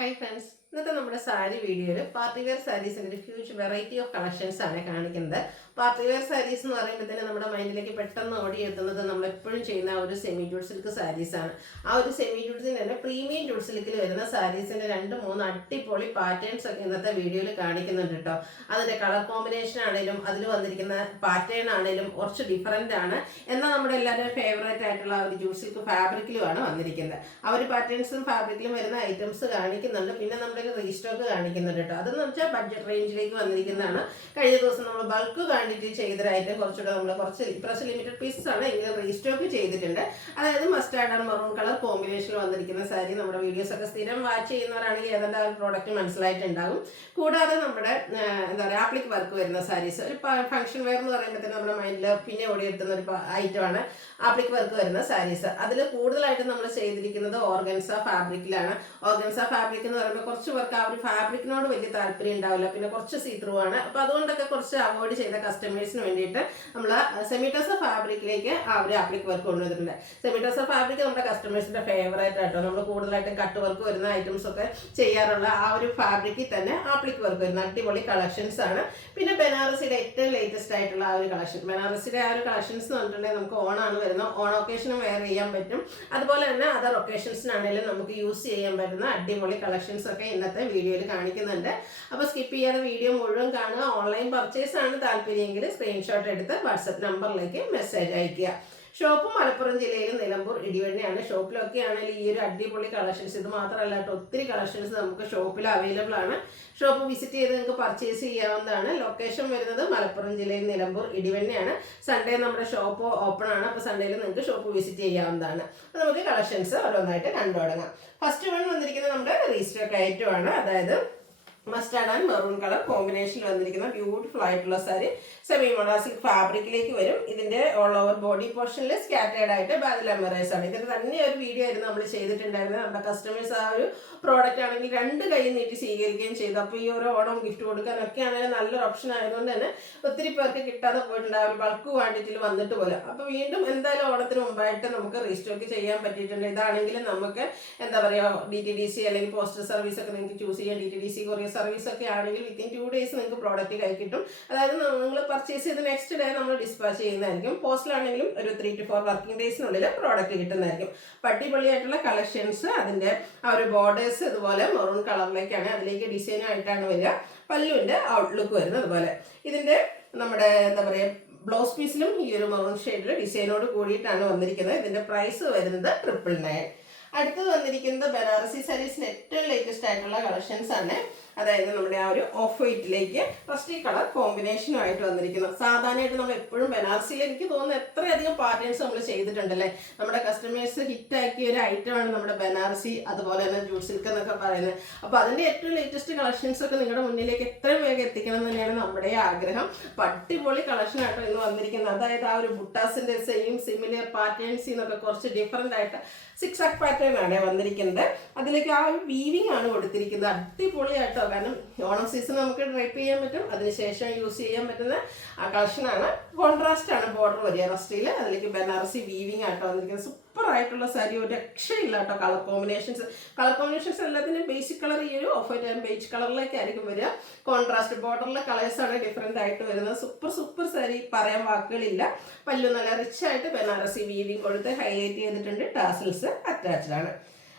Hi friends. ഇന്നത്തെ നമ്മുടെ സാരി വീഡിയോയിൽ പാർട്ടി വെയർ സാരീസിൻ്റെ ഒരു ഹ്യൂജ് വെറൈറ്റി ഓഫ് കളക്ഷൻസ് ആണ് കാണിക്കുന്നത്. പാർട്ടി വെയർ സാരീസ് എന്ന് പറയുമ്പോഴത്തേന് നമ്മുടെ മൈൻഡിലേക്ക് പെട്ടെന്ന് ഓടിയെത്തുന്നത് നമ്മൾ എപ്പോഴും ചെയ്യുന്ന ഒരു സെമി ജൂട്ട് സിൽക്ക് സാരീസാണ്. ആ ഒരു സെമി ജൂട്ട് തന്നെ പ്രീമിയം ജൂട്ട് സിൽക്കിൽ വരുന്ന സാരീസിൻ്റെ 2-3 അടിപൊളി പാറ്റേൺസ് ഒക്കെ ഇന്നത്തെ വീഡിയോയിൽ കാണിക്കുന്നുണ്ട് കേട്ടോ. അതിൻ്റെ കളർ കോമ്പിനേഷൻ ആണെങ്കിലും അതിൽ വന്നിരിക്കുന്ന പാറ്റേൺ ആണെങ്കിലും കുറച്ച് ഡിഫറൻ്റ് ആണ്. എന്നാൽ നമ്മുടെ എല്ലാവരുടെയും ഫേവറേറ്റ് ആയിട്ടുള്ള ഒരു ജൂട്ട് സിൽക്ക് ഫാബ്രിക്കിലുമാണ് വന്നിരിക്കുന്നത്. ആ ഒരു പാറ്റേൺസും ഫാബ്രിക്കിലും വരുന്ന ഐറ്റംസ് കാണിക്കുന്നുണ്ട്. പിന്നെ നമ്മുടെ റീസ്റ്റോക്ക് കാണിക്കുന്നുണ്ട് കേട്ടോ. അതെന്ന് വെച്ചാൽ ബഡ്ജറ്റ് റേഞ്ചിലേക്ക് വന്നിരിക്കുന്നതാണ്. കഴിഞ്ഞ ദിവസം നമ്മൾ ബൾക്ക് ക്വാണ്ടിറ്റി ചെയ്തൊരായിട്ട് കുറച്ചുകൂടെ നമ്മൾ കുറച്ച് ലിമിറ്റഡ് പീസസ് ആണ് എങ്കിലും റീസ്റ്റോക്ക് ചെയ്തിട്ടുണ്ട്. അതായത് മസ്റ്റാർഡ് ആൻഡ് മെറൂൺ കളർ കോമ്പിനേഷനിൽ വന്നിരിക്കുന്ന സാരി നമ്മുടെ വീഡിയോസ് ഒക്കെ സ്ഥിരം വാച്ച് ചെയ്യുന്നവരാണെങ്കിൽ ഏതാണ്ട് ആ ഒരു പ്രോഡക്റ്റ് മനസ്സിലായിട്ടുണ്ടാകും. കൂടാതെ നമ്മുടെ എന്താ പറയുക ആപ്ലിക് വർക്ക് വരുന്ന സാരീസ് ഒരു ഫംഗ്ഷൻ വെയർ എന്ന് പറയുമ്പോഴത്തേന് നമ്മുടെ മൈൻഡിൽ പിന്നെ ഓടിയെത്തുന്ന ഒരു ഐറ്റമാണ് ആപ്ലിക് വർക്ക് വരുന്ന സാരീസ്. അതിൽ കൂടുതലായിട്ട് നമ്മൾ ചെയ്തിരിക്കുന്നത് ഓർഗൻസ ഫാബ്രിക്കിലാണ്. ഓർഗൻസ ഫാബ്രിക് എന്ന് പറയുമ്പോൾ കുറച്ച് പേർക്ക് ആ ഒരു ഫാബ്രിക്കിനോട് വലിയ താല്പര്യം ഉണ്ടാവില്ല, പിന്നെ കുറച്ച് സീത്രൂ ആണ്. അപ്പോൾ അതുകൊണ്ടൊക്കെ കുറച്ച് അവോയ്ഡ് ചെയ്ത കസ്റ്റമേഴ്സിന് വേണ്ടിയിട്ട് നമ്മൾ സെമിറ്റസർ ഫാബ്രിക്കിലേക്ക് ആ ഒരു ആപ്ലിക് വർക്ക് കൊണ്ടുവന്നിട്ടുണ്ട്. സെമിറ്റസർ ഫാബ്രിക് നമ്മുടെ കസ്റ്റമേഴ്സിന്റെ ഫേവറേറ്റ് ആയിട്ടോ. നമ്മൾ കൂടുതലായിട്ടും കട്ട് വർക്ക് വരുന്ന ഐറ്റംസ് ഒക്കെ ചെയ്യാറുള്ള ആ ഒരു ഫാബ്രിക്കിൽ തന്നെ ആപ്ലിക് വർക്ക് വരുന്ന അടിപൊളി കളക്ഷൻസ് ആണ്. പിന്നെ ബനാറസിയുടെ ഏറ്റവും ലേറ്റസ്റ്റ് ആയിട്ടുള്ള ആ ഒരു കളക്ഷൻ, ബനാറസിയുടെ ആ ഒരു കളക്ഷൻസ് എന്ന് പറഞ്ഞിട്ടുണ്ടെങ്കിൽ നമുക്ക് ഓണാണ് വരുന്നത്. ഓൺ ഒക്കേഷനും വെയർ ചെയ്യാൻ പറ്റും. അതുപോലെ തന്നെ അതർ ഒക്കേഷൻസിനാണെങ്കിലും നമുക്ക് യൂസ് ചെയ്യാൻ പറ്റുന്ന അടിപൊളി കളക്ഷൻസ് ഒക്കെ ഇന്നത്തെ വീഡിയോയിൽ കാണിക്കുന്നുണ്ട്. അപ്പോൾ സ്കിപ്പ് ചെയ്യാതെ വീഡിയോ മുഴുവൻ കാണുക. ഓൺലൈൻ പർച്ചേസ് ആണ് താല്പര്യമെങ്കിൽ സ്ക്രീൻഷോട്ട് എടുത്ത് വാട്സപ്പ് നമ്പറിലേക്ക് മെസ്സേജ് അയയ്ക്കുക. ഷോപ്പ് മലപ്പുറം ജില്ലയിൽ നിലമ്പൂർ ഇടിവണ്ണയാണ്. ഷോപ്പിലൊക്കെ ആണെങ്കിൽ ഈ ഒരു അടിപൊളി കളക്ഷൻസ് ഇത് മാത്രമല്ല കേട്ടോ, ഒത്തിരി കളക്ഷൻസ് നമുക്ക് ഷോപ്പിൽ അവൈലബിൾ ആണ്. ഷോപ്പ് വിസിറ്റ് ചെയ്ത് നിങ്ങൾക്ക് പർച്ചേസ് ചെയ്യാവുന്നതാണ്. ലൊക്കേഷൻ വരുന്നത് മലപ്പുറം ജില്ലയിൽ നിലമ്പൂർ ഇടിവണ്ണയാണ്. സൺഡേ നമ്മുടെ ഷോപ്പ് ഓപ്പൺ ആണ്. അപ്പോൾ സൺഡേയിൽ നിങ്ങൾക്ക് ഷോപ്പ് വിസിറ്റ് ചെയ്യാവുന്നതാണ്. അപ്പോൾ നമുക്ക് കളക്ഷൻസ് ഓരോന്നായിട്ട് കണ്ടു തുടങ്ങാം. ഫസ്റ്റ് വൺ വന്നിരിക്കുന്നത് നമ്മുടെ റീസ്റ്റോക്ക് ഐറ്റമാണ്. അതായത് മസ്റ്റാർഡ് ആൻഡ് മെറൂൺ കളർ കോമ്പിനേഷനിൽ വന്നിരിക്കുന്ന ബ്യൂട്ടിഫുൾ ആയിട്ടുള്ള സാരി സെമി മൊളാസിക് ഫാബ്രിക്കിലേക്ക് വരും. ഇതിന്റെ ഓൾ ഓവർ ബോഡി പോർഷനിൽ സ്കാറ്റേർഡ് ആയിട്ട് ബാദൽ എമറേസ് ആണ്. ഇതിന്റെ തന്നെ ഒരു വീഡിയോ ആയിരുന്നു നമ്മൾ ചെയ്തിട്ടുണ്ടായിരുന്നത്. നമ്മുടെ കസ്റ്റമേഴ്സ് ആ ഒരു പ്രോഡക്റ്റ് ആണെങ്കിൽ 2 കൈ നീട്ടി സ്വീകരിക്കുകയും ചെയ്തു. അപ്പോൾ ഈ ഒരു ഓണം ഗിഫ്റ്റ് കൊടുക്കാനൊക്കെ ആണെങ്കിൽ നല്ലൊരു ഓപ്ഷൻ ആയതുകൊണ്ട് തന്നെ ഒത്തിരി പേർക്ക് കിട്ടാതെ പോയിട്ടുണ്ട്. ആ ഒരു ബൾക്ക് ക്വാണ്ടിറ്റിയിൽ വന്നിട്ട് പോലും. അപ്പോൾ വീണ്ടും എന്തായാലും ഓണത്തിന് മുമ്പായിട്ട് നമുക്ക് റീസ്റ്റോക്ക് ചെയ്യാൻ പറ്റിയിട്ടുണ്ട്. ഇതാണെങ്കിൽ നമുക്ക് എന്താ പറയുക DTDC അല്ലെങ്കിൽ പോസ്റ്റൽ സർവീസ് ഒക്കെ നിങ്ങൾക്ക് ചൂസ് ചെയ്യാം. DTDC കൊറിയർ സർവീസ് ഒക്കെ ആണെങ്കിൽ വിത്തിൻ 2 ഡേയ്സ് നിങ്ങൾക്ക് പ്രോഡക്റ്റ് കൈ കിട്ടും. അതായത് നിങ്ങൾ പർച്ചേസ് ചെയ്ത് നെക്സ്റ്റ് ഡേ നമ്മൾ ഡിസ്പാച്ച് ചെയ്യുന്നതായിരിക്കും. പോസ്റ്റിലാണെങ്കിലും ഒരു 3 to 4 വർക്കിംഗ് ഡേയ്സിനുള്ളിൽ പ്രോഡക്റ്റ് കിട്ടുന്നതായിരിക്കും. അടിപൊളിയായിട്ടുള്ള കളക്ഷൻസ്. അതിൻ്റെ ആ ഒരു ബോർഡേഴ്സ് ഇതുപോലെ മെറൂൺ കളറിലേക്കാണ്. അതിലേക്ക് ഡിസൈൻ ആയിട്ടാണ് വരിക. പല്ലുവിൻ്റെ ഔട്ട്ലുക്ക് വരുന്നത് അതുപോലെ. ഇതിൻ്റെ നമ്മുടെ എന്താ പറയുക ബ്ലൗസ് പീസിലും ഈ ഒരു മെറൂൺ ഷെയ്ഡിൽ ഡിസൈനോട് കൂടിയിട്ടാണ് വന്നിരിക്കുന്നത്. ഇതിൻ്റെ പ്രൈസ് വരുന്നത് 999. അടുത്തത് വന്നിരിക്കുന്നത് ബനാറസി സാരീസിന് ഏറ്റവും ലേറ്റസ്റ്റ് ആയിട്ടുള്ള കളക്ഷൻസ് ആണ്. അതായത് നമ്മുടെ ആ ഒരു ഓഫ് വൈറ്റിലേക്ക് റസ്റ്റി കളർ കോമ്പിനേഷനുമായിട്ട് വന്നിരിക്കുന്നത്. സാധാരണയായിട്ട് നമ്മൾ എപ്പോഴും ബനാറസിയിൽ എനിക്ക് തോന്നുന്നു എത്രയധികം പാറ്റേൺസ് നമ്മൾ ചെയ്തിട്ടുണ്ടല്ലേ. നമ്മുടെ കസ്റ്റമേഴ്സ് ഹിറ്റാക്കിയ ഒരു ഐറ്റമാണ് നമ്മുടെ ബനാറസി, അതുപോലെ തന്നെ ജൂട്ട് സിൽക്ക് എന്നൊക്കെ പറയുന്നത്. അപ്പോൾ അതിൻ്റെ ഏറ്റവും ലേറ്റസ്റ്റ് കളക്ഷൻസ് ഒക്കെ നിങ്ങളുടെ മുന്നിലേക്ക് എത്രയും വേഗം എത്തിക്കണം എന്ന് തന്നെയാണ് നമ്മുടെ ആഗ്രഹം. അപ്പോൾ അടിപൊളി കളക്ഷൻ ആയിട്ടോ ഇന്ന് വന്നിരിക്കുന്നത്. അതായത് ആ ഒരു ബുട്ടാസിൻ്റെ സെയിം സിമിലർ പാറ്റേൺസിൽ നിന്നൊക്കെ കുറച്ച് ഡിഫറൻ്റ് ആയിട്ട് 6 ആക്ക് പാറ്റേൺ ആണ് വന്നിരിക്കുന്നത്. അതിലേക്ക് ആ ഒരു വീവിങ് ആണ് കൊടുത്തിരിക്കുന്നത്. അടിപൊളിയായിട്ടോ. കാരണം ഓണം സീസൺ നമുക്ക് ഡ്രൈപ്പ് ചെയ്യാൻ പറ്റും, അതിനുശേഷം യൂസ് ചെയ്യാൻ പറ്റുന്ന ആ കളക്ഷനാണ്. കോൺട്രാസ്റ്റ് ആണ് ബോർഡർ വരിക റസ്റ്റിയിൽ. അതിലേക്ക് ബനാറസി വീവിങ് ആയിട്ടോ വന്നിരിക്കുന്നത്. സൂപ്പർ ആയിട്ടുള്ള സാരി, ഒരു രക്ഷയില്ല കേട്ടോ. കളർ കോമ്പിനേഷൻസ് എല്ലാത്തിനും ബേസിക് കളർ ഈ ഒരു ഓഫ് വൈറ്റ് ആൻഡ് ബേജ് കളറിലേക്കായിരിക്കും വരിക. കോൺട്രാസ്റ്റ് ബോർഡറിലെ കളേഴ്സാണ് ഡിഫറെൻ്റ് ആയിട്ട് വരുന്നത്. സൂപ്പർ സാരി, പറയാൻ വാക്കുകളില്ല. പല്ലു നല്ല റിച്ച് ആയിട്ട് ബനാറസി വീവിങ് കൊടുത്ത് ഹൈലൈറ്റ് ചെയ്തിട്ടുണ്ട്. ടാസിൽസ് അറ്റാച്ച്ഡ് ആണ്.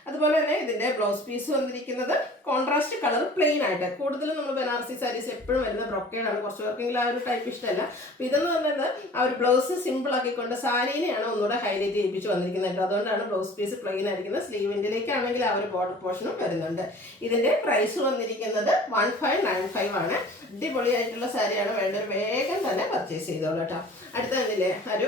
അതുപോലെ തന്നെ ഇതിൻ്റെ ബ്ലൗസ് പീസ് വന്നിരിക്കുന്നത് കോൺട്രാസ്റ്റ് കളർ പ്ലെയിൻ ആയിട്ട്. കൂടുതലും നമ്മൾ ബനാറസി സാരീസ് എപ്പോഴും വരുന്ന ബ്രൊക്കേഡാണ്. കുറച്ച് പേർക്കെങ്കിലും ആ ഒരു ടൈപ്പ് ഇഷ്ടമല്ല. അപ്പോൾ ഇതെന്ന് പറയുന്നത് ആ ഒരു ബ്ലൗസ് സിമ്പിൾ ആക്കിക്കൊണ്ട് സാരീനെയാണ് ഒന്നുകൂടെ ഹൈലൈറ്റ് ചെയ്യിപ്പിച്ച് വന്നിരിക്കുന്നത് കേട്ടോ. അതുകൊണ്ടാണ് ബ്ലൗസ് പീസ് പ്ലെയിൻ ആയിരിക്കുന്നത്. സ്ലീവിൻ്റെലേക്കാണെങ്കിൽ ആ ഒരു ബോർഡർ പോർഷനും വരുന്നുണ്ട്. ഇതിൻ്റെ പ്രൈസ് വന്നിരിക്കുന്നത് 1595 ആണ്. അടിപൊളിയായിട്ടുള്ള സാരിയാണ്. വേണ്ടൊരു വേഗം തന്നെ പർച്ചേസ് ചെയ്തോളൂ കേട്ടോ. അടുത്ത കണ്ടില്ലേ ഒരു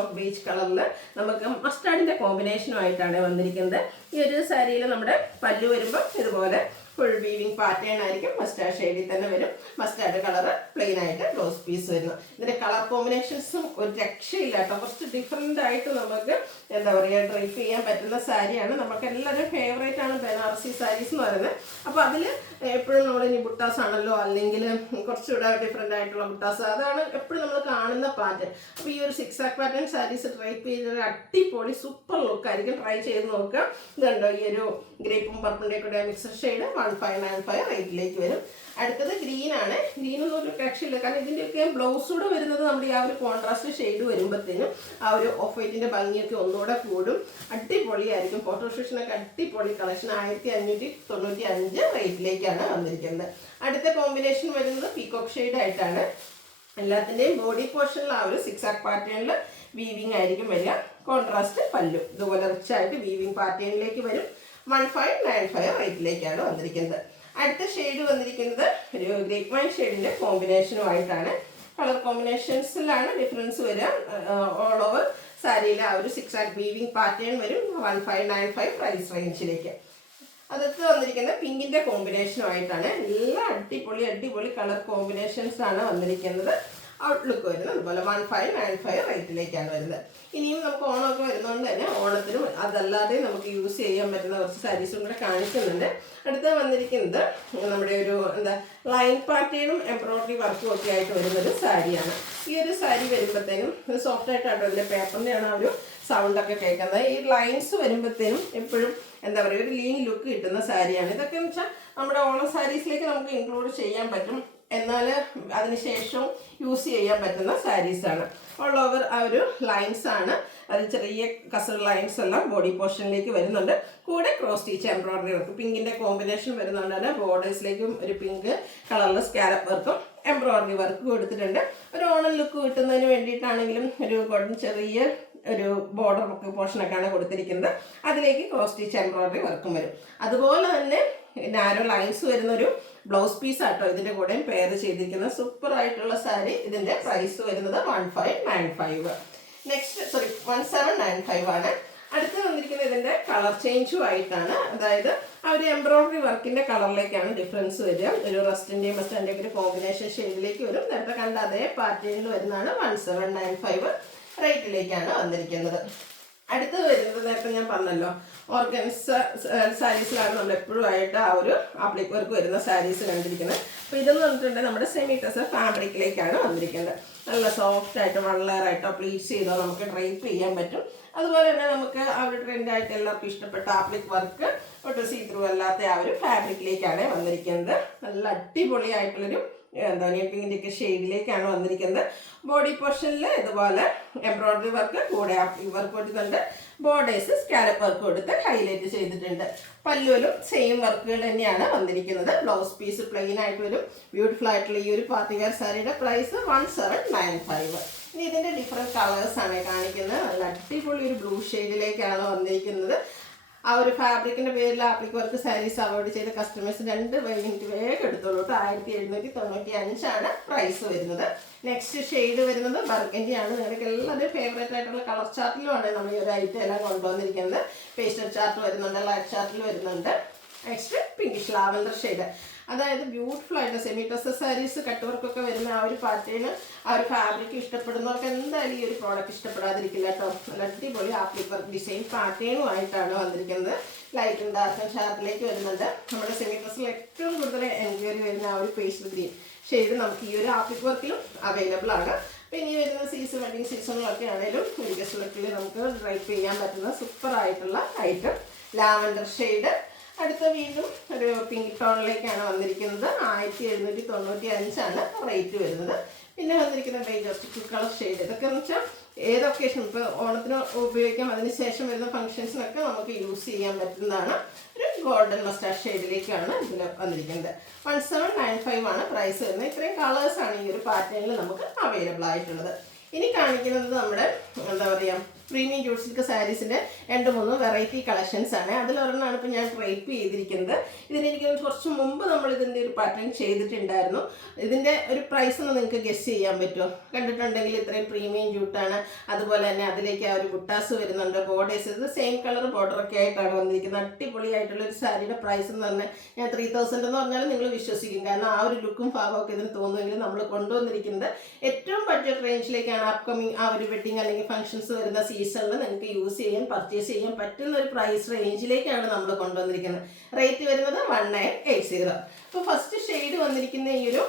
ഓഫ് ബീച്ച് കളറിൽ നമുക്ക് മസ്റ്റാർഡിൻ്റെ കോമ്പിനേഷനുമായിട്ടാണ് വന്നിരിക്കുന്നത്. ഈ ഒരു സാരിയിൽ നമ്മുടെ പല്ലു വരുമ്പോൾ ഇതുപോലെ ഫുൾ വീവിങ് പാറ്റേൺ ആയിരിക്കും. മസ്റ്റാർഡ് ഷെയ്ഡിൽ തന്നെ വരും. മസ്റ്റാർഡ് കളർ പ്ലെയിൻ ആയിട്ട് ബ്ലൗസ് പീസ് വരുന്നു. ഇതിന്റെ കളർ കോമ്പിനേഷൻസും ഒരു രക്ഷയില്ല കേട്ടോ. കുറച്ച് ഡിഫറെൻ്റ് ആയിട്ട് നമുക്ക് എന്താ പറയുക ഡ്രൈപ്പ് ചെയ്യാൻ പറ്റുന്ന സാരിയാണ്. നമുക്ക് എല്ലാവരും ഫേവറേറ്റ് ആണ് ബനാറസി സാരീസ് എന്ന് പറയുന്നത്. അപ്പോൾ അതിൽ എപ്പോഴും നമ്മൾ ഇനി ബുട്ടാസ് ആണല്ലോ, അല്ലെങ്കിൽ കുറച്ചുകൂടെ ഡിഫറെൻ്റ് ആയിട്ടുള്ള ബുട്ടാസ്, അതാണ് എപ്പോഴും നമ്മൾ കാണുന്ന പാറ്റേൺ. അപ്പോൾ ഈ ഒരു സിക്സാക് പാറ്റേൺ സാരീസ് ഡ്രൈപ്പ് ചെയ്തൊരു അടിപൊളി സൂപ്പർ ലുക്ക് ആയിരിക്കും. ട്രൈ ചെയ്ത് നോക്കുക. ഇതുണ്ടോ ഈ ഒരു ഗ്രേപ്പും പർപ്പിളിൻ്റെ കൂടെ മിക്സഡ് ഷെയ്ഡ് 1595 റേറ്റിലേക്ക് വരും. അടുത്തത് ഗ്രീൻ ആണ്. ഗ്രീനൊന്നും ഒരു രക്ഷയില്ല, കാരണം ഇതിൻ്റെയൊക്കെ ബ്ലൗസ് കൂടെ വരുന്നത് നമ്മുടെ ആ ഒരു കോൺട്രാസ്റ്റ് ഷെയ്ഡ് വരുമ്പോഴത്തേനും ആ ഒരു ഓഫ് വൈറ്റിൻ്റെ ഭംഗിയൊക്കെ ഒന്നുകൂടെ കൂടും. അടിപൊളിയായിരിക്കും. ഫോട്ടോഷൂട്ടിനൊക്കെ അടിപൊളി കളക്ഷൻ. 1595 റേറ്റിലേക്കാണ് വന്നിരിക്കുന്നത്. അടുത്ത കോമ്പിനേഷൻ വരുന്നത് പീകോക്ക് ഷെയ്ഡ് ആയിട്ടാണ്. എല്ലാത്തിൻ്റെയും ബോഡി പോർഷനിൽ ആ ഒരു സിക്സാക് പാറ്റേണിൽ വീവിങ് ആയിരിക്കും വരിക. കോൺട്രാസ്റ്റ് പല്ലു ഇതുപോലെ റിച്ച് ആയിട്ട് വീവിങ് പാറ്റേണിലേക്ക് വരും. 1595 റേറ്റിലേക്കാണ് വന്നിരിക്കുന്നത്. അടുത്ത ഷെയ്ഡ് വന്നിരിക്കുന്നത് ഒരു ഗ്രേപ്പ് വൈൻ ഷെയ്ഡിൻ്റെ കോമ്പിനേഷനുമായിട്ടാണ്. കളർ കോമ്പിനേഷൻസിലാണ് ഡിഫറൻസ് വരിക. ഓൾ ഓവർ സാരിയിൽ ആ ഒരു സിക്സാക് വീവിങ് പാറ്റേൺ വരും. 1595 പ്രൈസ് റേഞ്ചിലേക്ക്. അതൊക്കെ വന്നിരിക്കുന്നത് പിങ്കിൻ്റെ കോമ്പിനേഷനുമായിട്ടാണ്. എല്ലാം അടിപൊളി കളർ കോമ്പിനേഷൻസ് ആണ് വന്നിരിക്കുന്നത്. ഔട്ട്ലുക്ക് വരുന്നത് അതുപോലെ 1595 റേറ്റിലേക്കാണ് വരുന്നത്. ഇനിയും നമുക്ക് ഓണമൊക്കെ വരുന്നതുകൊണ്ട് തന്നെ ഓണത്തിനും അതല്ലാതെ നമുക്ക് യൂസ് ചെയ്യാൻ പറ്റുന്ന കുറച്ച് സാരീസും കൂടെ കാണിക്കുന്നുണ്ട്. അടുത്ത വന്നിരിക്കുന്നത് നമ്മുടെ ഒരു ലൈൻ പാറ്റേണും എംബ്രോയിഡറി വർക്കും ഒക്കെ ആയിട്ട് വരുന്നൊരു സാരിയാണ്. ഈ ഒരു സാരി വരുമ്പോഴത്തേനും സോഫ്റ്റ് ആയിട്ടാണ് ഇതിൻ്റെ പേപ്പറിൻ്റെയാണ് ആ ഒരു സൗണ്ടൊക്കെ കേൾക്കുന്നത്. ഈ ലൈൻസ് വരുമ്പോഴത്തേനും എപ്പോഴും ഒരു ലീൻ ലുക്ക് കിട്ടുന്ന സാരിയാണ്. ഇതൊക്കെ എന്ന് വെച്ചാൽ നമ്മുടെ ഓണം സാരീസിലേക്ക് നമുക്ക് ഇൻക്ലൂഡ് ചെയ്യാൻ പറ്റും. എന്നാൽ അതിനുശേഷം യൂസ് ചെയ്യാൻ പറ്റുന്ന സാരീസാണ്. ഓൾ ഓവർ ആ ഒരു ലൈൻസ് ആണ്. അത് ചെറിയ കസർ ലൈൻസ് എല്ലാം ബോഡി പോർഷനിലേക്ക് വരുന്നുണ്ട്. കൂടെ ക്രോസ് സ്റ്റിച്ച് എംബ്രോയിഡറി വർക്ക് പിങ്കിൻ്റെ കോമ്പിനേഷൻ വരുന്നതുകൊണ്ട് തന്നെ ബോർഡേഴ്സിലേക്കും ഒരു പിങ്ക് കളറിൽ സ്കാലപ്പ് വർക്കും എംബ്രോയിഡറി വർക്ക് കൊടുത്തിട്ടുണ്ട്. ഒരു ഓണം ലുക്ക് കിട്ടുന്നതിന് വേണ്ടിയിട്ടാണെങ്കിലും ഒരു ഗോൾഡൻ ചെറിയ ഒരു ബോർഡർ വർക്ക് പോർഷനൊക്കെയാണ് കൊടുത്തിരിക്കുന്നത്. അതിലേക്ക് ക്രോസ് സ്റ്റിച്ച് എംബ്രോയിഡറി വർക്കും വരും. അതുപോലെ തന്നെ നാരോ ലൈൻസ് വരുന്നൊരു ബ്ലൗസ് പീസ് ആട്ടോ ഇതിൻ്റെ കൂടെയും പെയർ ചെയ്തിരിക്കുന്ന സൂപ്പർ ആയിട്ടുള്ള സാരി. ഇതിൻ്റെ പ്രൈസ് വരുന്നത് 1595. 1795 ആണ്. അടുത്ത് വന്നിരിക്കുന്നത് ഇതിൻ്റെ കളർ ചേഞ്ചും ആയിട്ടാണ്. അതായത് ആ ഒരു എംബ്രോയിഡറി വർക്കിൻ്റെ കളറിലേക്കാണ് ഡിഫറൻസ് വരിക. ഒരു റസ്റ്റിൻ്റെയും മസ്റ്റാൻ്റെയും ഒരു കോമ്പിനേഷൻ ഷെയ്ഡിലേക്ക് വരും. നേരത്തെ കണ്ട അതേ പാറ്റേണിൽ വരുന്നതാണ്. 1795 റേറ്റിലേക്കാണ് വന്നിരിക്കുന്നത്. അടുത്തത് വരുന്നത് നേരത്തെ ഞാൻ പറഞ്ഞല്ലോ, ഓർഗൻസ സാരീസിലാണ് നമ്മൾ എപ്പോഴും ആയിട്ട് ആ ഒരു ആപ്ലിക് വർക്ക് വരുന്ന സാരീസ് കണ്ടിരിക്കുന്നത്. അപ്പോൾ ഇതെന്ന് പറഞ്ഞിട്ടുണ്ടെങ്കിൽ നമ്മുടെ സെമി ടസർ ഫാബ്രിക്കിലേക്കാണ് വന്നിരിക്കുന്നത്. നല്ല സോഫ്റ്റ് ആയിട്ട് വള്ളറായിട്ടോ പ്ലീറ്റ് ചെയ്തോ നമുക്ക് ഡ്രൈപ്പ് ചെയ്യാൻ പറ്റും. അതുപോലെ തന്നെ നമുക്ക് ആ ഒരു ട്രെൻഡായിട്ട് എല്ലാവർക്കും ഇഷ്ടപ്പെട്ട ആപ്ലിക് വർക്ക് ഒട്ടും സീ ത്രൂ അല്ലാത്ത ആ ഒരു ഫാബ്രിക്കിലേക്കാണ് വന്നിരിക്കുന്നത്. നല്ല അടിപൊളിയായിട്ടുള്ളൊരു പിങ്കിൻ്റെയൊക്കെ ഷെയ്ഡിലേക്കാണ് വന്നിരിക്കുന്നത്. ബോഡി പോർഷനിൽ ഇതുപോലെ എംബ്രോയിഡറി വർക്ക് കൂടെ ആപ്ലിക് വർക്ക് കൊടുത്തിട്ടുണ്ട്. ബോർഡേഴ്സ് സ്കാലപ്പ് വർക്ക് കൊടുത്ത് ഹൈലൈറ്റ് ചെയ്തിട്ടുണ്ട്. പല്ലുവിലും സെയിം വർക്കുകൾ തന്നെയാണ് വന്നിരിക്കുന്നത്. ബ്ലൗസ് പീസ് പ്ലെയിൻ ആയിട്ട് വരും. ബ്യൂട്ടിഫുൾ ആയിട്ടുള്ള ഈ ഒരു പാർട്ടി വെയർ സാരിയുടെ പ്രൈസ് 1795. ഇനി ഇതിൻ്റെ ഡിഫറെൻറ്റ് കളേഴ്സാണ് കാണിക്കുന്നത്. നല്ല അടിപൊളി ഒരു ബ്ലൂ ഷെയ്ഡിലേക്കാണ് വന്നിരിക്കുന്നത്. ആ ഒരു ഫാബ്രിക്കിൻ്റെ പേരിൽ ആപ്ലിക് വർക്ക് സാരീസ് അവോയ്ഡ് ചെയ്ത കസ്റ്റമേഴ്സ് 2 മിനിറ്റ് വേഗം എടുത്തോളൂ. 1795 ആണ് പ്രൈസ് വരുന്നത്. നെക്സ്റ്റ് ഷെയ്ഡ് വരുന്നത് ബർഗൻഡി ആണ്. നിങ്ങൾക്ക് എല്ലാവരും ഫേവറേറ്റ് ആയിട്ടുള്ള കളർ ചാർട്ടിലുമാണ് നമ്മൾ ഈ ഒരു ഐറ്റം എല്ലാം കൊണ്ടുവന്നിരിക്കുന്നത്. പേസ്റ്റൽ ചാർട്ട് വരുന്നുണ്ട്, ലൈറ്റ് ചാർട്ടിൽ വരുന്നുണ്ട്. Next pinkish lavender shade. അതായത് ബ്യൂട്ടിഫുൾ ആയിട്ട് സെമി ടസർ സാരീസ് കട്ട് വർക്കൊക്കെ വരുന്ന ആ ഒരു പാറ്റേൺ, ആ ഒരു ഫാബ്രിക് ഇഷ്ടപ്പെടുന്നവർക്ക് എന്തായാലും ഈ ഒരു പ്രോഡക്റ്റ് ഇഷ്ടപ്പെടാതിരിക്കില്ല കേട്ടോ. നല്ല അടിപൊളി ആപ്ലിക് വർക്ക് ഡിസൈൻ പാറ്റേണുമായിട്ടാണ് വന്നിരിക്കുന്നത്. ലൈറ്റും ഡാർക്കും ഷാർട്ടിലേക്ക് വരുന്നുണ്ട്. നമ്മുടെ സെമി ടസറിൽ ഏറ്റവും കൂടുതൽ എൻക്വയറി വരുന്ന ആ ഒരു പേസ്റ്റൽ ഗ്രീൻ ഷെയ്ഡ് നമുക്ക് ഈ ഒരു ആപ്ലിക് വർക്കിലും അവൈലബിൾ ആണ്. പിന്നെ ഈ വരുന്ന വെഡിങ് സീസണിലൊക്കെ ആണെങ്കിലും ഗസ്റ്റ് വർക്കിൽ നമുക്ക് ഡ്രൈപ്പ് ചെയ്യാൻ പറ്റുന്ന സൂപ്പർ ആയിട്ടുള്ള ഐറ്റം ലാവൻഡർ ഷെയ്ഡ്. അടുത്ത വീണ്ടും ഒരു പിങ്ക് ടോണിലേക്കാണ് വന്നിരിക്കുന്നത്. 1795 ആണ് റേറ്റ് വരുന്നത്. പിന്നെ വന്നിരിക്കുന്ന ഡൈജസ്റ്റിക് കളർ ഷെയ്ഡ്. ഇതൊക്കെ എന്ന് വെച്ചാൽ ഏത് ഒക്കേഷൻ ഇപ്പോൾ ഓണത്തിന് ഉപയോഗിക്കാം, അതിന് ശേഷം വരുന്ന ഫംഗ്ഷൻസിനൊക്കെ നമുക്ക് യൂസ് ചെയ്യാൻ പറ്റുന്നതാണ്. ഒരു ഗോൾഡൻ മസ്റ്റാർഡ് ഷെയ്ഡിലേക്കാണ് ഇതിൽ വന്നിരിക്കുന്നത്. 1795 ആണ് പ്രൈസ് വരുന്നത്. ഇത്രയും കളേഴ്സാണ് ഈ ഒരു പാറ്റേണിൽ നമുക്ക് അവൈലബിൾ ആയിട്ടുള്ളത്. ഇനി കാണിക്കുന്നത് നമ്മുടെ പ്രീമിയം ജൂട്ട് സിൽക്ക് സാരീസിൻ്റെ 2-3 വെറൈറ്റി കളക്ഷൻസ് ആണ്. അതിലൊരെണ്ണമാണ് ഇപ്പോൾ ഞാൻ ഡ്രൈപ്പ് ചെയ്തിരിക്കുന്നത്. ഇതിനെനിക്ക് കുറച്ച് മുമ്പ് നമ്മൾ ഇതിൻ്റെ ഒരു പാറ്റേൺ ചെയ്തിട്ടുണ്ടായിരുന്നു. ഇതിൻ്റെ ഒരു പ്രൈസ് ഒന്ന് നിങ്ങൾക്ക് ഗസ് ചെയ്യാൻ പറ്റുമോ? കണ്ടിട്ടുണ്ടെങ്കിൽ ഇത്രയും പ്രീമിയം ജൂട്ടാണ്. അതുപോലെ തന്നെ അതിലേക്ക് ആ ഒരു ബുട്ടാസ് വരുന്നുണ്ട്, ബോർഡേഴ്സ്, ഇത് സെയിം കളർ ബോർഡറൊക്കെ ആയിട്ടാണ് വന്നിരിക്കുന്നത്. അടിപൊളിയായിട്ടുള്ള ഒരു സാരിയുടെ പ്രൈസ് എന്ന് പറഞ്ഞാൽ ഞാൻ 3000 എന്ന് പറഞ്ഞാൽ നിങ്ങൾ വിശ്വസിക്കും. കാരണം ആ ഒരു ലുക്കും ഭാവമൊക്കെ ഇതിന് തോന്നുമെങ്കിൽ നമ്മൾ കൊണ്ടുവന്നിരിക്കുന്നത് ഏറ്റവും ബഡ്ജറ്റ് റേഞ്ചിലേക്കാണ്. അപ്കമിങ് ആ ഒരു വെഡിങ് അല്ലെങ്കിൽ ഫംഗ്ഷൻസ് വരുന്ന സീസണിൽ നിങ്ങൾക്ക് യൂസ് ചെയ്യാൻ പർച്ചേസ് ചെയ്യാൻ പറ്റുന്ന ഒരു പ്രൈസ് റേഞ്ചിലേക്കാണ് നമ്മൾ കൊണ്ടുവന്നിരിക്കുന്നത്. റേറ്റ് വരുന്നത് 1980. അപ്പോൾ ഫസ്റ്റ് ഷെയ്ഡ് വന്നിരിക്കുന്ന ഈ ഒരു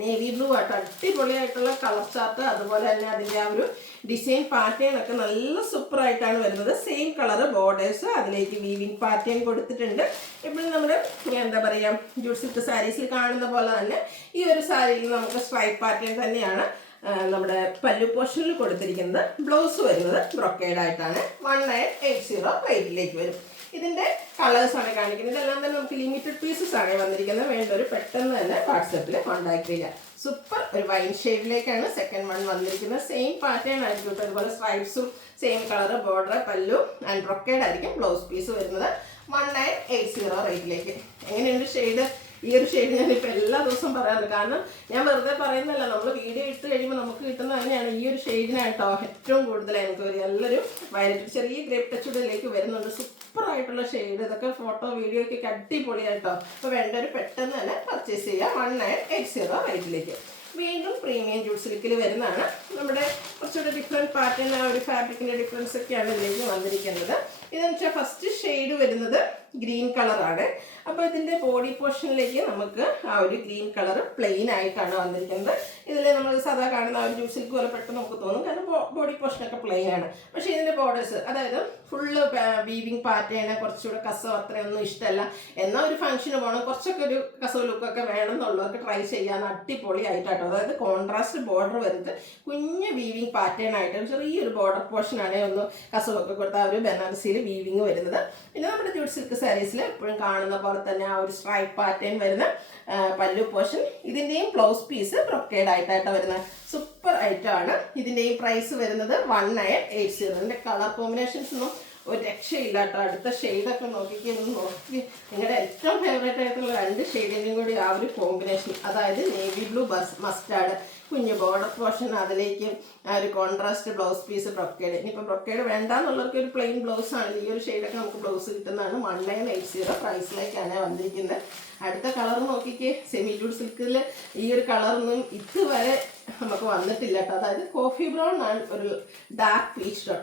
നേവി ബ്ലൂ ആയിട്ട് അടിപൊളിയായിട്ടുള്ള കളർ ചാർട്ട്, അതുപോലെ തന്നെ അതിൻ്റെ ആ ഒരു ഡിസൈൻ പാറ്റേൺ ഒക്കെ നല്ല സൂപ്പറായിട്ടാണ് വരുന്നത്. സെയിം കളർ ബോർഡേഴ്സ്, അതിലേക്ക് വീവിങ് പാറ്റേൺ കൊടുത്തിട്ടുണ്ട്. ഇപ്പോൾ നമ്മുടെ എന്താ പറയുക ജൂട്ട് സിൽക്ക് സാരീസിൽ കാണുന്ന പോലെ തന്നെ ഈ ഒരു സാരിയിൽ നമുക്ക് സ്ട്രൈപ്പ് പാറ്റേൺ തന്നെയാണ് നമ്മുടെ പല്ലു പോർഷനിൽ കൊടുത്തിരിക്കുന്നത്. ബ്ലൗസ് വരുന്നത് ബ്രൊക്കേഡ് ആയിട്ടാണ്. 1980 റേറ്റിലേക്ക് വരും. ഇതിൻ്റെ കളേഴ്സാണ് കാണിക്കുന്നത്. ഇതെല്ലാം തന്നെ നമുക്ക് ലിമിറ്റഡ് പീസസ് ആണ് വന്നിരിക്കുന്നത്. വേണ്ടവർ പെട്ടെന്ന് തന്നെ വാട്സപ്പിൽ കോൺടാക്ട് ചെയ്യുക. സൂപ്പർ ഒരു വൈൻ ഷെയ്ഡിലേക്കാണ് സെക്കൻഡ് വൺ വന്നിരിക്കുന്നത്. സെയിം പാറ്റേൺ ആയിരിക്കും. അതുപോലെ സ്ട്രൈപ്സും സെയിം കളർ ബോർഡർ, പല്ലു ആൻഡ് ബ്രൊക്കേഡ് ആയിരിക്കും ബ്ലൗസ് പീസ് വരുന്നത്. 1980 റേറ്റിലേക്ക്. എങ്ങനെയുണ്ട് ഷെയ്ഡ്? ഈ ഒരു ഷെയ്ഡ് ഞാനിപ്പോൾ എല്ലാ ദിവസവും പറയാറുണ്ട്. കാരണം ഞാൻ വെറുതെ പറയുന്നതല്ല, നമ്മൾ വീഡിയോ ഇട്ട് കഴിയുമ്പോൾ നമുക്ക് കിട്ടുന്നത് തന്നെയാണ്. ഈ ഒരു ഷെയ്ഡിനായിട്ടോ ഏറ്റവും കൂടുതൽ എനിക്ക് ഒരു നല്ലൊരു വയലറ്റ് ചെറിയ ഗ്രേപ്പ് ടച്ചുഡിലേക്ക് വരുന്നുണ്ട്. സൂപ്പറായിട്ടുള്ള ഷെയ്ഡ്. ഇതൊക്കെ ഫോട്ടോ വീഡിയോയ്ക്കൊക്കെ അടിപൊളിയായിട്ടോ. അപ്പോൾ വേണ്ടവർ പെട്ടെന്ന് തന്നെ പർച്ചേസ് ചെയ്യുക. 1980 റേറ്റിലേക്ക്. വീണ്ടും പ്രീമിയം ജൂട്ട് സിൽക്കിൽ വരുന്നതാണ്. നമ്മുടെ കുറച്ചുകൂടെ ഡിഫറെൻറ്റ് പാറ്റേൺ, ആ ഒരു ഫാബ്രിക്കിൻ്റെ ഡിഫറൻസ് ഒക്കെയാണ് ഇതിലേക്ക് വന്നിരിക്കുന്നത്. ഇതെന്ന് വെച്ചാൽ ഫസ്റ്റ് ഷെയ്ഡ് വരുന്നത് ഗ്രീൻ കളറാണ്. അപ്പോൾ ഇതിൻ്റെ ബോഡി പോർഷനിലേക്ക് നമുക്ക് ആ ഒരു ഗ്രീൻ കളർ പ്ലെയിൻ ആയിട്ടാണ് വന്നിരിക്കുന്നത്. ഇതിൽ നമ്മൾ സാധാ കാണുന്ന ആ ഒരു ജൂട്ട് സിൽക്ക് പോലെ പെട്ടെന്ന് നമുക്ക് തോന്നും, കാരണം ബോഡി പോർഷനൊക്കെ പ്ലെയിൻ ആണ്. പക്ഷേ ഇതിൻ്റെ ബോർഡേഴ്സ്, അതായത് ഫുള്ള് വീവിങ് പാറ്റേൺ, കുറച്ചുകൂടെ കസവ് അത്രയൊന്നും ഇഷ്ടമല്ല, എന്നാൽ ഒരു ഫംഗ്ഷന് പോകണം, കുറച്ചൊക്കെ ഒരു കസവ് ലുക്കൊക്കെ വേണം എന്നുള്ളവർക്ക് ട്രൈ ചെയ്യാൻ അടിപൊളിയായിട്ടാട്ടോ. അതായത് കോൺട്രാസ്റ്റ് ബോർഡർ വരുന്നത് കുഞ്ഞ് വീവിങ് പാറ്റേൺ ആയിട്ട് ചെറിയൊരു ബോർഡർ പോർഷനാണ് ഒന്ന് കസവൊക്കെ കൊടുത്ത ആ ഒരു ബനാറസിയിൽ വീവിങ് വരുന്നത്. പിന്നെ നമ്മുടെ ജൂട്ട് സിൽക്ക് സാരീസിൽ എപ്പോഴും കാണുന്ന പോലെ തന്നെ ആ ഒരു സ്ട്രൈപ്പ് പാറ്റേൺ വരുന്ന പല്ലു പോർഷൻ. ഇതിൻ്റെയും ബ്ലൗസ് പീസ് ബ്രൊക്കേഡ് ആയിട്ടാണ് വരുന്നത്. സൂപ്പർ ഐറ്റം ആണ്. ഇതിൻ്റെയും പ്രൈസ് വരുന്നത് 1980. ഇതിൻ്റെ കളർ കോമ്പിനേഷൻസ് ഒന്നും ഒരു രക്ഷയില്ല കേട്ടോ. അടുത്ത ഷെയ്ഡൊക്കെ നോക്കി നിങ്ങളുടെ ഏറ്റവും ഫേവറേറ്റ് ആയിട്ടുള്ള 2 ഷെയ്ഡിൻ്റെയും കൂടി ആ ഒരു കോമ്പിനേഷൻ, അതായത് നേവി ബ്ലൂ മസ്റ്റാർഡ്, കുഞ്ഞ് ബോർഡർ പോർഷൻ, അതിലേക്ക് ആ ഒരു കോൺട്രാസ്റ്റ് ബ്ലൗസ് പീസ് ബ്രൊക്കേഡ്. ഇനിയിപ്പോൾ ബ്രൊക്കേഡ് വേണ്ടാന്നുള്ളവർക്ക് ഒരു പ്ലെയിൻ ബ്ലൗസ് ആണ്. ഈ ഒരു ഷെയ്ഡൊക്കെ നമുക്ക് ബ്ലൗസ് കിട്ടുന്നതാണ്. 1980 പ്രൈസിലേക്കാണ് വന്നിരിക്കുന്നത്. അടുത്ത കളർ നോക്കിക്കേ. സെമി ജൂട്ട് സിൽക്കിൽ ഈ ഒരു കളറൊന്നും ഇതുവരെ നമുക്ക് വന്നിട്ടില്ല കേട്ടോ. അതായത് കോഫി ബ്രൗൺ ആണ്, ഒരു dark peach tone.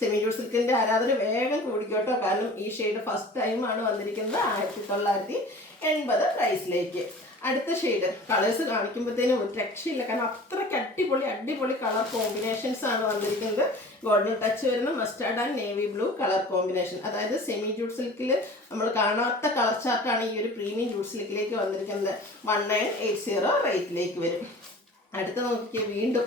Semi jute സിൽക്കിൻ്റെ ആരാധന വേഗം കൂടിക്കോട്ടോ. കാരണം ഈ ഷെയ്ഡ് ഫസ്റ്റ് ടൈമാണ് വന്നിരിക്കുന്നത്. 1980 പ്രൈസിലേക്ക്. അടുത്ത ഷെയ്ഡ് കളേഴ്സ് കാണിക്കുമ്പോഴത്തേനും ഒരു രക്ഷയില്ല, കാരണം അത്രയ്ക്ക് അടിപൊളി കളർ കോമ്പിനേഷൻസ് ആണ് വന്നിരിക്കുന്നത്. ഗോൾഡൻ ടച്ച് വരുന്ന mustard and navy blue colour combination. അതായത് സെമി ജൂട്ട് സിൽക്കിൽ നമ്മൾ കാണാത്ത കളർ ചാർട്ടാണ് ഈ ഒരു പ്രീമിയം ജൂട്ട് സിൽക്കിലേക്ക് വന്നിരിക്കുന്നത്. 1980 റേറ്റിലേക്ക് വരും. അടുത്ത നോക്കിയാൽ വീണ്ടും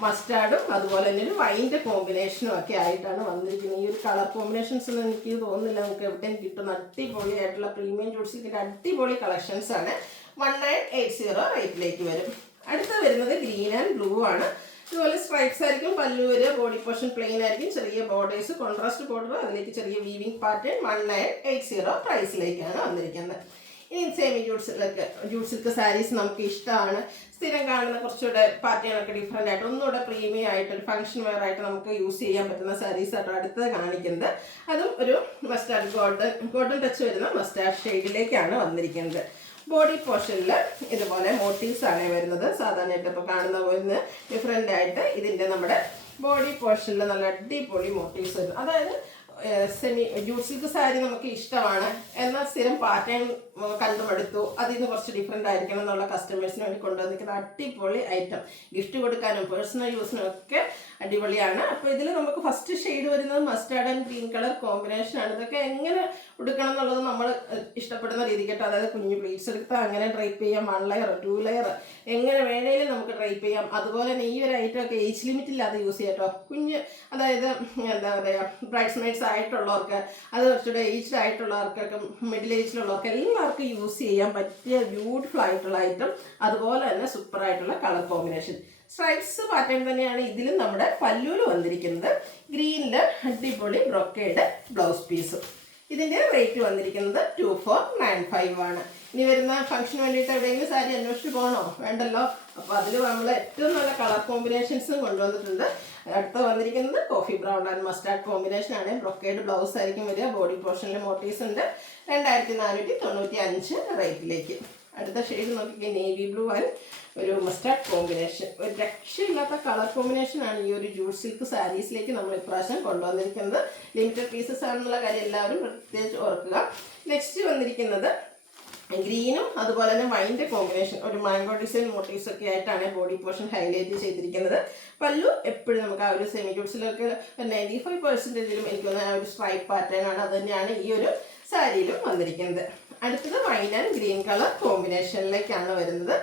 മസ്റ്റാർഡും അതുപോലെ തന്നെ ഒരു വൈൻ്റെ കോമ്പിനേഷനും ഒക്കെ ആയിട്ടാണ് വന്നിരിക്കുന്നത്. ഈ ഒരു കളർ കോമ്പിനേഷൻസ് ഒന്നും എനിക്ക് തോന്നുന്നില്ല നമുക്ക് എവിടെയും കിട്ടുന്ന. അടിപൊളിയായിട്ടുള്ള പ്രീമിയം ജൂട്ട് സിൽക്കിൻ്റെ അടിപൊളി കളക്ഷൻസ് ആണ്. 1980 റേറ്റിലേക്ക് വരും. അടുത്ത വരുന്നത് ഗ്രീൻ ആൻഡ് ബ്ലൂ ആണ്. ഇതുപോലെ സ്ട്രൈപ്സ് ആയിരിക്കും. പല്ലൂര് ബോഡി പോർഷൻ പ്ലെയിൻ ആയിരിക്കും. ചെറിയ ബോർഡേഴ്സ്, കോൺട്രാസ്റ്റ് ബോർഡർ, അതിലേക്ക് ചെറിയ വീവിങ് പാറ്റേൺ. 1980 പ്രൈസിലേക്കാണ് വന്നിരിക്കുന്നത്. ഇനി സെമി ജൂട്ട് സിൽക്ക് സാരീസ് നമുക്ക് ഇഷ്ടമാണ്. സ്ഥിരം കാണുന്ന കുറച്ചുകൂടെ പാറ്റേണൊക്കെ ഡിഫറെൻ്റ് ആയിട്ട് ഒന്നുകൂടെ പ്രീമിയം ആയിട്ട് ഒരു ഫംഗ്ഷൻ വെയർ ആയിട്ട് നമുക്ക് യൂസ് ചെയ്യാൻ പറ്റുന്ന സാരീസ് ആട്ടോ അടുത്തത് കാണിക്കുന്നത്. അതും ഒരു മസ്റ്റാർഡ് ഗോൾഡൻ ടച്ച് വരുന്ന മസ്റ്റാർഡ് ഷെയ്ഡിലേക്കാണ് വന്നിരിക്കുന്നത്. ബോഡി പോർഷനിൽ ഇതുപോലെ മോട്ടീവ്സ് ആണ് വരുന്നത്. സാധാരണയായിട്ട് ഇപ്പോൾ കാണുന്ന പോലെ ഡിഫറെൻ്റ് ആയിട്ട് ഇതിൻ്റെ നമ്മുടെ ബോഡി പോർഷനിൽ നല്ല അടിപൊളി മോട്ടീവ്സ് വരും. അതായത് സെമി ജൂട്ട് സിൽക്ക് സാരി നമുക്ക് ഇഷ്ടമാണ്, എന്നാൽ സ്ഥിരം പാറ്റേൺ കണ്ടുമെടുത്തു, അതിൽ നിന്ന് കുറച്ച് ഡിഫറെൻ്റ് ആയിരിക്കണം എന്നുള്ള കസ്റ്റമേഴ്സിന് വേണ്ടി കൊണ്ടുവന്നിരിക്കുന്ന അടിപൊളി ഐറ്റം. ഗിഫ്റ്റ് കൊടുക്കാനും പേഴ്സണൽ യൂസിനും ഒക്കെ അടിപൊളിയാണ്. അപ്പോൾ ഇതിൽ നമുക്ക് ഫസ്റ്റ് ഷെയ്ഡ് വരുന്നത് മസ്റ്റാർഡ് ആൻഡ് ഗ്രീൻ കളർ കോമ്പിനേഷനാണ്. ഇതൊക്കെ എങ്ങനെ ഉടുക്കണം എന്നുള്ളത് നമ്മൾ ഇഷ്ടപ്പെടുന്ന രീതിക്കട്ടോ. അതായത് കുഞ്ഞു പ്ലീറ്റ്സ് എടുത്താൽ അങ്ങനെ ഡ്രൈപ്പ് ചെയ്യാം, 1 ലെയർ 2 ലെയർ എങ്ങനെ വേണേലും നമുക്ക് ഡ്രൈപ്പ് ചെയ്യാം. അതുപോലെ തന്നെ ഈ ഒരു ഐറ്റം ഒക്കെ ഏജ് ലിമിറ്റ് ഇല്ലാതെ യൂസ് ചെയ്യാം കേട്ടോ. കുഞ്ഞ് അതായത് എന്താ പറയുക ബ്രൈഡ്സ് മെയ്ഡ്സ് ആയിട്ടുള്ളവർക്ക്, അത് കുറച്ചുകൂടെ ഏജ്ഡ് ആയിട്ടുള്ളവർക്കൊക്കെ, മിഡിൽ ഏജിലുള്ളവർക്ക് എല്ലാവർക്കും യൂസ് ചെയ്യാൻ പറ്റിയ ബ്യൂട്ടിഫുൾ ആയിട്ടുള്ള ഐറ്റം. അതുപോലെ തന്നെ സൂപ്പർ ആയിട്ടുള്ള കളർ കോമ്പിനേഷൻ. സ്ട്രൈപ്സ് പാറ്റേൺ തന്നെയാണ് ഇതിലും നമ്മുടെ പല്ലൂല് വന്നിരിക്കുന്നത്. ഗ്രീനില് അടിപൊളി ബ്രൊക്കേഡ് ബ്ലൗസ് പീസും. ഇതിൻ്റെ റേറ്റ് വന്നിരിക്കുന്നത് 2495 ആണ്. ഇനി വരുന്ന ഫംഗ്ഷന് വേണ്ടിയിട്ട് എവിടെയെങ്കിലും സാരി അന്വേഷിച്ച് പോകണോ? വേണ്ടല്ലോ. അപ്പോൾ അതിൽ നമ്മൾ ഏറ്റവും നല്ല കളർ കോമ്പിനേഷൻസും കൊണ്ടുവന്നിട്ടുണ്ട്. അടുത്ത വന്നിരിക്കുന്നത് coffee brown and mustard combination ആണ്. ബ്രൊക്കേഡ് ബ്ലൗസ് ആയിരിക്കും വരിക. ബോഡി പോർഷനിൽ മോട്ടീവ്സ് ഉണ്ട്. 2495 റേറ്റിലേക്ക്. അടുത്ത ഷെയ്ഡ് നോക്കിക്കേ, നേവി ബ്ലൂ ആൻഡ് ഒരു മസ്റ്റാർഡ് കോമ്പിനേഷൻ. ഒരു രക്ഷയില്ലാത്ത കളർ കോമ്പിനേഷൻ ആണ് ഈ ഒരു ജൂട്ട് സിൽക്ക് സാരീസിലേക്ക് നമ്മൾ ഇപ്രാവശ്യം കൊണ്ടുവന്നിരിക്കുന്നത്. ലിമിറ്റഡ് പീസസ് ആണെന്നുള്ള കാര്യം എല്ലാവരും പ്രത്യേകിച്ച് ഓർക്കുക. നെക്സ്റ്റ് വന്നിരിക്കുന്നത് ഗ്രീനും അതുപോലെ തന്നെ വൈൻ്റെ കോമ്പിനേഷൻ, ഒരു മാംഗോ ഡിസൈൻ മോട്ടീവ്സ് ഒക്കെ ആയിട്ടാണ് ബോഡി പോർഷൻ ഹൈലൈറ്റ് ചെയ്തിരിക്കുന്നത്. പല്ലു എപ്പോഴും നമുക്ക് ആ ഒരു സെമി ജൂട്ട്സിലൊക്കെ 95%ലും എനിക്ക് തോന്നുന്ന ആ ഒരു സ്ട്രൈപ്പ് പാറ്റേൺ ആണ്. അത് തന്നെയാണ് ഈ ഒരു സാരിയിലും വന്നിരിക്കുന്നത്. അടുത്തത് വൈൻ ആൻഡ് ഗ്രീൻ കളർ കോമ്പിനേഷനിലേക്കാണ് വരുന്നത്.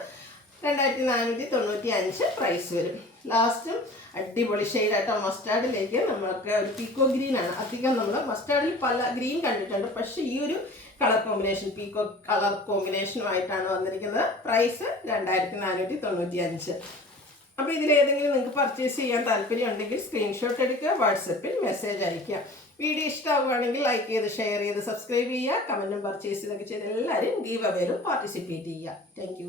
2495 പ്രൈസ് വരും. ലാസ്റ്റും അടിപൊളി ഷെയ്ഡായിട്ടോ മസ്റ്റാർഡിലേക്ക് നമ്മൾക്ക് ഒരു പീക്കോ ഗ്രീൻ ആണ്. അധികം നമ്മൾ മസ്റ്റാർഡിൽ പല ഗ്രീൻ കണ്ടിട്ടുണ്ട്, പക്ഷേ ഈ ഒരു കളർ കോമ്പിനേഷൻ പീക്കോ കളർ കോമ്പിനേഷനുമായിട്ടാണ് വന്നിരിക്കുന്നത്. പ്രൈസ് 2495. അപ്പോൾ ഇതിലേതെങ്കിലും നിങ്ങൾക്ക് പർച്ചേസ് ചെയ്യാൻ താല്പര്യം ഉണ്ടെങ്കിൽ സ്ക്രീൻഷോട്ട് എടുക്കുക, വാട്സപ്പിൽ മെസ്സേജ് അയയ്ക്കുക. വീഡിയോ ഇഷ്ടമാവുകയാണെങ്കിൽ ലൈക്ക് ചെയ്ത് ഷെയർ ചെയ്ത് സബ്സ്ക്രൈബ് ചെയ്യുക. കമൻറ്റും പർച്ചേസിലൊക്കെ ചെയ്ത് എല്ലാവരും ഗീവ് അവേയിലും പാർട്ടിസിപ്പേറ്റ് ചെയ്യുക. താങ്ക്